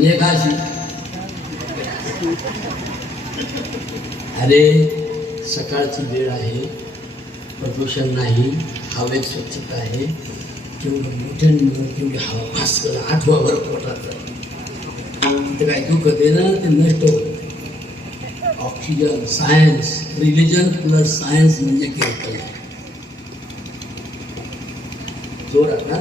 एक हाशी अरे सकाळची वेळ आहे प्रदूषण नाही हवेत स्वच्छता आहे तेवढं मोठ्यानं तेवढी हवा भास कर आठवाभर पोटात ते काय दुःख आहे ना नष्ट होत oxygen science religion plus science म्हणजे कीर्तन जोरात ना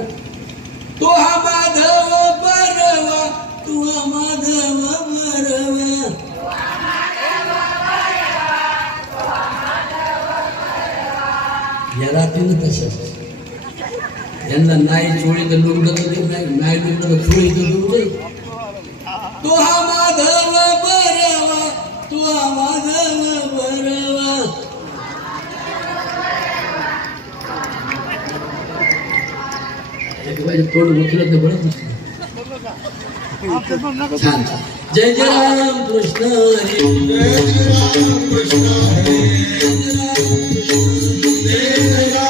यांना नाही चोळी तर लुंड नाही नाही तर चोळी तर लुंड तो हा माधव बरवा तो हा माधव बरवा. तोंड उचलत तर बरं छान छान. जय जय राम कृष्ण हरी हळूहळू चला कसं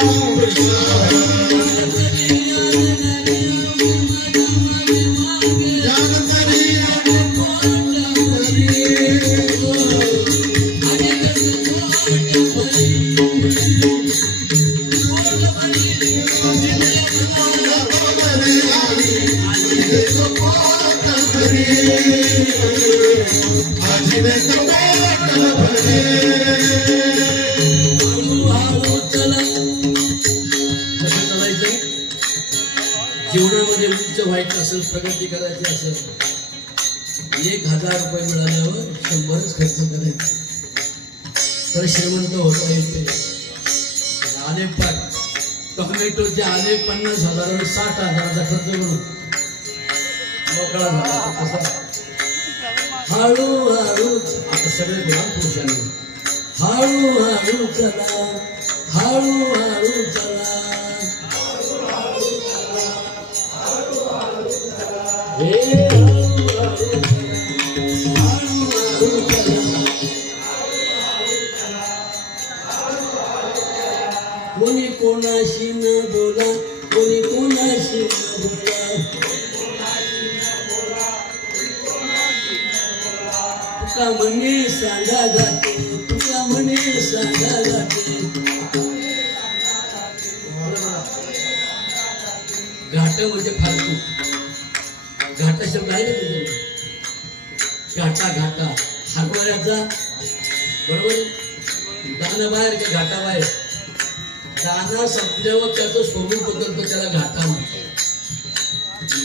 जीवनामध्ये उच्च व्हायचं असेल प्रगती करायची असेल एक हजार रुपये मिळाल्यावर शंभरच खर्च करायचे. तर श्रीमंत होता येते आले पण टोमॅटोचे आले पन्नास हजार साठ हजाराचा खर्च करून मोकळा झाला. तसा. हळूहळू आता सगळे देवा पुरुषांनी. हळूहळू चला हळूहळू चला. हे हळूहळू चला. कोणी कोणाशी न बोला कोणी कोणाशी न बोला. तुका म्हणे सांगा जाते तुका म्हणे सांगा जाते. घाट म्हणजे फालतू घाटा शब्द आहे ना घाटा घाटा. हातवाऱ्याचा बरोबर? दाना बाहेर की घाटा बाहेर? दाना संपल्यावर त्याचं स्वरूप बदलतो त्याला घाटा म्हणतो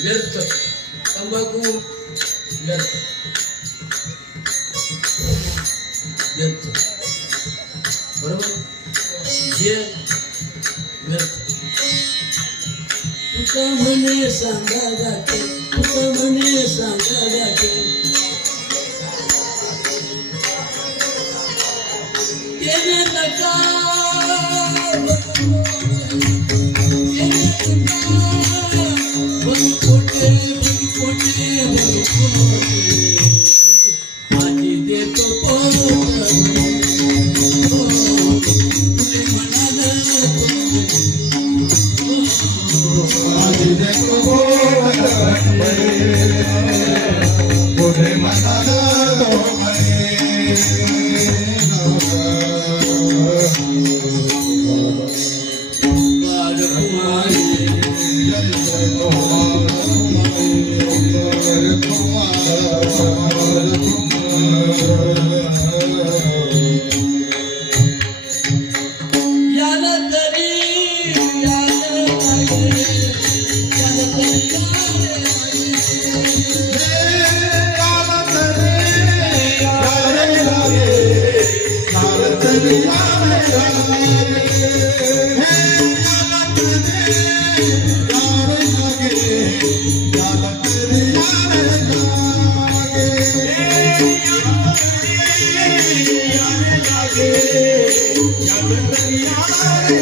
व्यर्थ. तंबाखू व्यर्थ. व्यर्थ बरोबर जे व्यर्थ तुका म्हणे सांगा जाते तुका म्हणे सांगा जाते દરિયા રે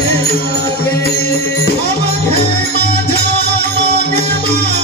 આવે મારા મગમાં